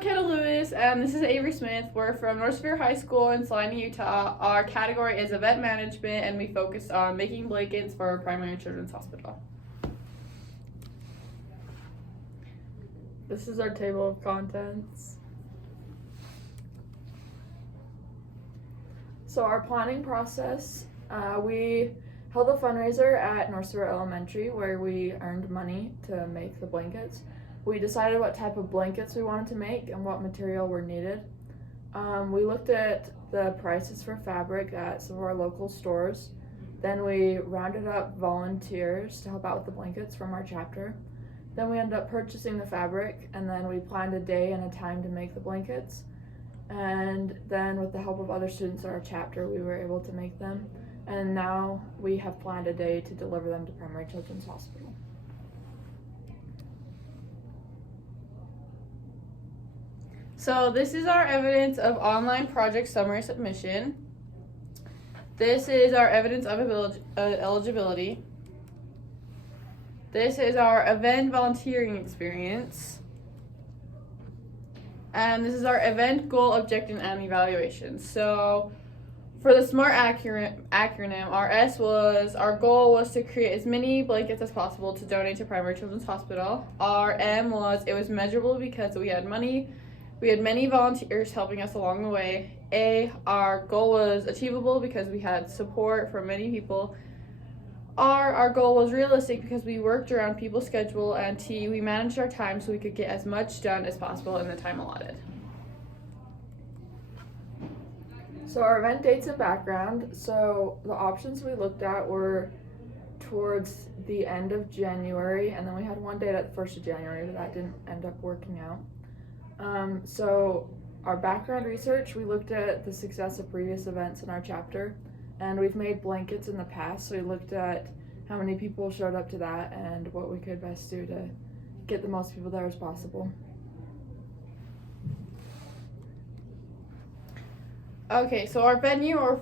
McKenna Lewis, and this is Avery Smith. We're from North S.T.A.R High School in Salina, Utah. Our category is event management, and we focus on making blankets for Primary Children's Hospital. This is our table of contents. So our planning process, we held a fundraiser at North S.T.A.R Elementary where we earned money to make the blankets. We decided what type of blankets we wanted to make and what material were needed. We looked at the prices for fabric at some of our local stores. Then we rounded up volunteers to help out with the blankets from our chapter. Then we ended up purchasing the fabric, and then we planned a day and a time to make the blankets. And then with the help of other students in our chapter, we were able to make them. And now we have planned a day to deliver them to Primary Children's Hospital. So this is our evidence of online project summary submission. This is our evidence of eligibility. This is our event volunteering experience. And this is our event goal, objective, and evaluation. So for the SMART acronym, our goal was to create as many blankets as possible to donate to Primary Children's Hospital. Our M was it was measurable because we had money. We had many volunteers helping us along the way. A, our goal was achievable because we had support from many people. R, our goal was realistic because we worked around people's schedule. And T, we managed our time so we could get as much done as possible in the time allotted. So our event dates and background. So the options we looked at were towards the end of January, and then we had one date at the 1st of January, but that didn't end up working out. So our background research, we looked at the success of previous events in our chapter, and we've made blankets in the past, so we looked at how many people showed up to that and what we could best do to get the most people there as possible. Okay, so our venue or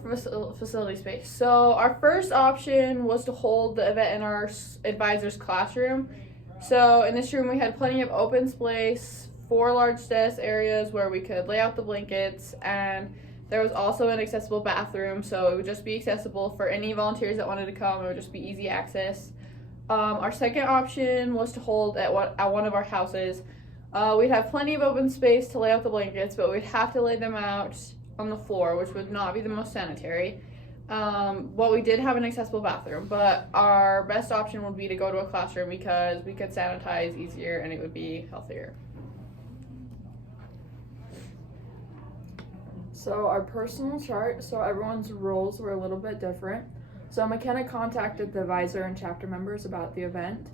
facility space. So our first option was to hold the event in our advisor's classroom. So in this room we had plenty of open space, 4 large desk areas where we could lay out the blankets, and there was also an accessible bathroom, so it would just be accessible for any volunteers that wanted to come. It would just be easy access. Our second option was to hold at one of our houses. We'd have plenty of open space to lay out the blankets, but we'd have to lay them out on the floor, which would not be the most sanitary. Well, we did have an accessible bathroom, but our best option would be to go to a classroom because we could sanitize easier and it would be healthier. So our personal chart, so everyone's roles were a little bit different. So McKenna contacted the advisor and chapter members about the event,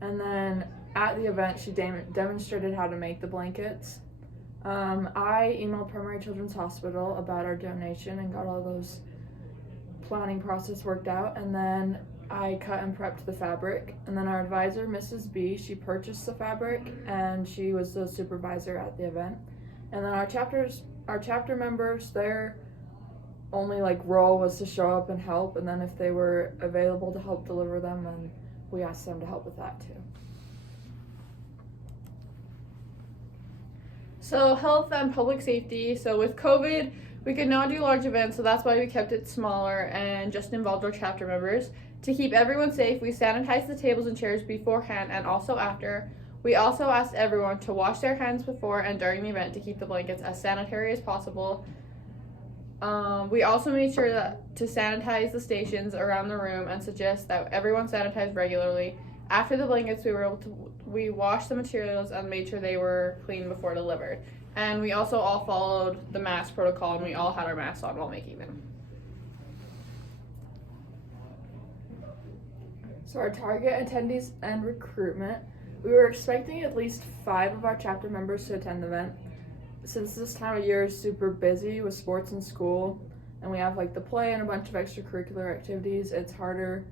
and then at the event she demonstrated how to make the blankets. I emailed Primary Children's Hospital about our donation and got all those planning process worked out, and then I cut and prepped the fabric. And then our advisor, Mrs. B, she purchased the fabric and she was the supervisor at the event. And then our chapter members, their only role was to show up and help, and then if they were available to help deliver them, then we asked them to help with that too. So health and public safety. So with COVID, we could not do large events, so that's why we kept it smaller and just involved our chapter members. To keep everyone safe, we sanitized the tables and chairs beforehand and also after. We also asked everyone to wash their hands before and during the event to keep the blankets as sanitary as possible. We also made sure to sanitize the stations around the room and suggest that everyone sanitize regularly. After the blankets, we washed the materials and made sure they were clean before delivered. And we also all followed the mask protocol, and we all had our masks on while making them. So our target attendees and recruitment. We were expecting at least 5 of our chapter members to attend the event. Since this time of year is super busy with sports and school, and we have the play and a bunch of extracurricular activities, it's harder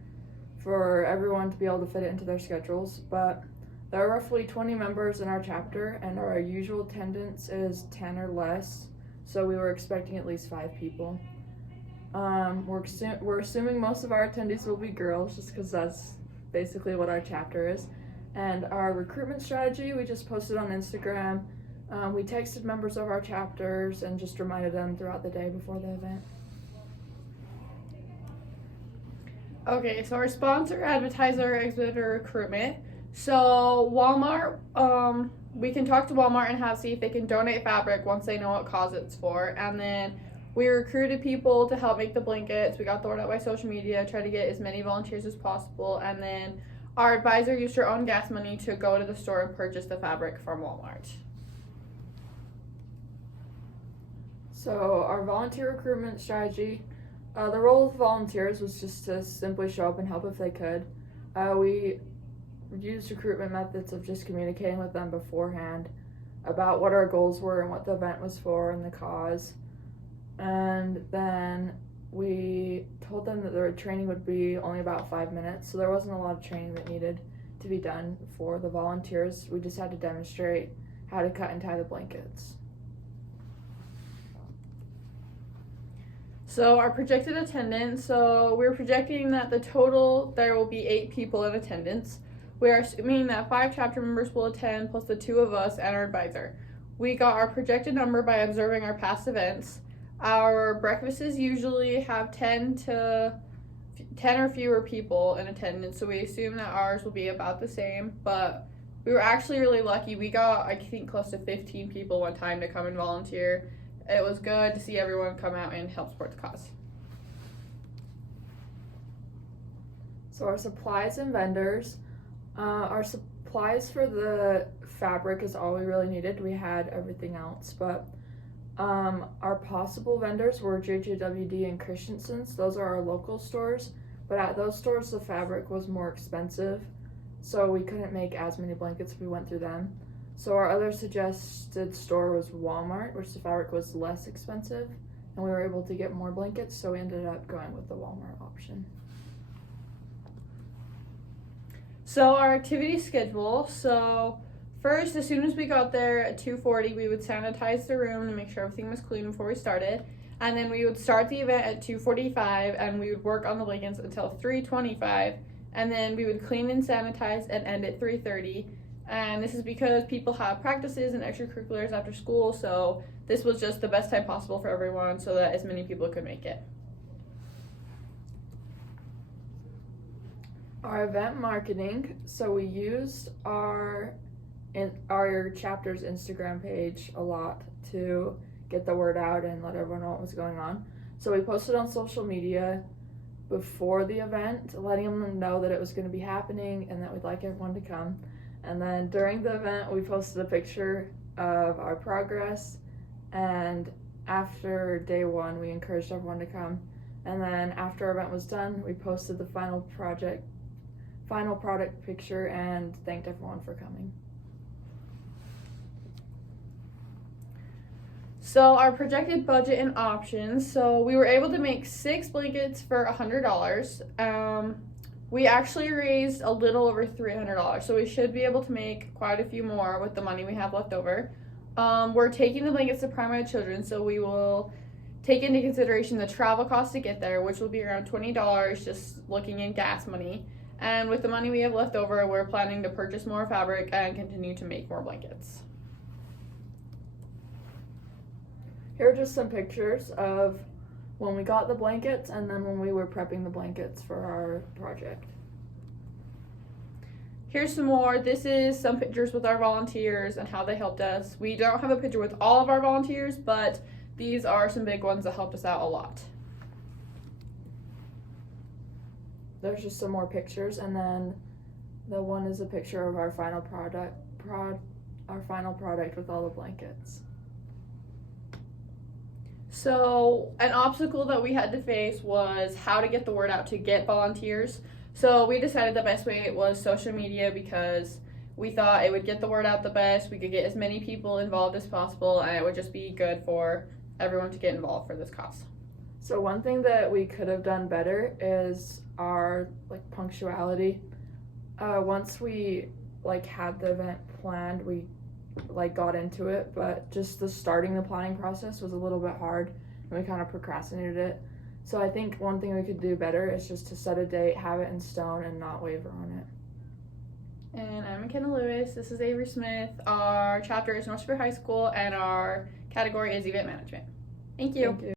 for everyone to be able to fit it into their schedules. But there are roughly 20 members in our chapter, and our usual attendance is 10 or less, so we were expecting at least 5 people. We're assuming most of our attendees will be girls, just because that's basically what our chapter is. And our recruitment strategy, we just posted on Instagram We texted members of our chapters and just reminded them throughout the day before the event. Okay, so our sponsor, advertiser, exhibitor recruitment. So Walmart, we can talk to Walmart and see if they can donate fabric once they know what cause it's for. And then we recruited people to help make the blankets. We got the word out by social media, tried to get as many volunteers as possible. And then our advisor used her own gas money to go to the store and purchase the fabric from Walmart. So our volunteer recruitment strategy, the role of volunteers was just to simply show up and help if they could. We used recruitment methods of just communicating with them beforehand about what our goals were and what the event was for and the cause. And then we told them that their training would be only about 5 minutes, so there wasn't a lot of training that needed to be done for the volunteers. We just had to demonstrate how to cut and tie the blankets. So our projected attendance, so we're projecting that the total, there will be 8 people in attendance. We are assuming that 5 chapter members will attend, plus the 2 of us and our advisor. We got our projected number by observing our past events. Our breakfasts usually have 10 or fewer people in attendance, so we assume that ours will be about the same, but we were actually really lucky. We got, I think, close to 15 people one time to come and volunteer. It was good to see everyone come out and help support the cause. So our supplies and vendors, our supplies for the fabric is all we really needed. We had everything else, but our possible vendors were JJWD and Christensen's. Those are our local stores, but at those stores the fabric was more expensive, so we couldn't make as many blankets if we went through them. So our other suggested store was Walmart, which the fabric was less expensive, and we were able to get more blankets, so we ended up going with the Walmart option. So our activity schedule, so first, as soon as we got there at 2:40, we would sanitize the room to make sure everything was clean before we started. And then we would start the event at 2:45, and we would work on the blankets until 3:25. And then we would clean and sanitize and end at 3:30. And this is because people have practices and extracurriculars after school, so this was just the best time possible for everyone so that as many people could make it. Our event marketing, so we used our chapter's Instagram page a lot to get the word out and let everyone know what was going on. So we posted on social media before the event, letting them know that it was going to be happening and that we'd like everyone to come. And then during the event, we posted a picture of our progress, and after day 1, we encouraged everyone to come. And then after our event was done, we posted the final product picture and thanked everyone for coming. So our projected budget and options, so we were able to make 6 blankets for $100. We actually raised a little over $300, so we should be able to make quite a few more with the money we have left over. We're taking the blankets to primary children, so we will take into consideration the travel cost to get there, which will be around $20 just looking in gas money. And with the money we have left over, we're planning to purchase more fabric and continue to make more blankets. Here are just some pictures of when we got the blankets and then when we were prepping the blankets for our project. Here's some more. This is some pictures with our volunteers and how they helped us. We don't have a picture with all of our volunteers, but these are some big ones that helped us out a lot. There's just some more pictures, and then the one is a picture of our final product with all the blankets. So an obstacle that we had to face was how to get the word out to get volunteers. So we decided the best way was social media because we thought it would get the word out the best. We could get as many people involved as possible, and it would just be good for everyone to get involved for this cause. So one thing that we could have done better is our punctuality. Once we had the event planned, we got into it, but just starting the planning process was a little bit hard and we kind of procrastinated it. So I think one thing we could do better is just to set a date, have it in stone, and not waver on it. And I'm McKenna Lewis. This is Avery Smith. Our chapter is North Spur High School, and our category is event management. Thank you. Thank you.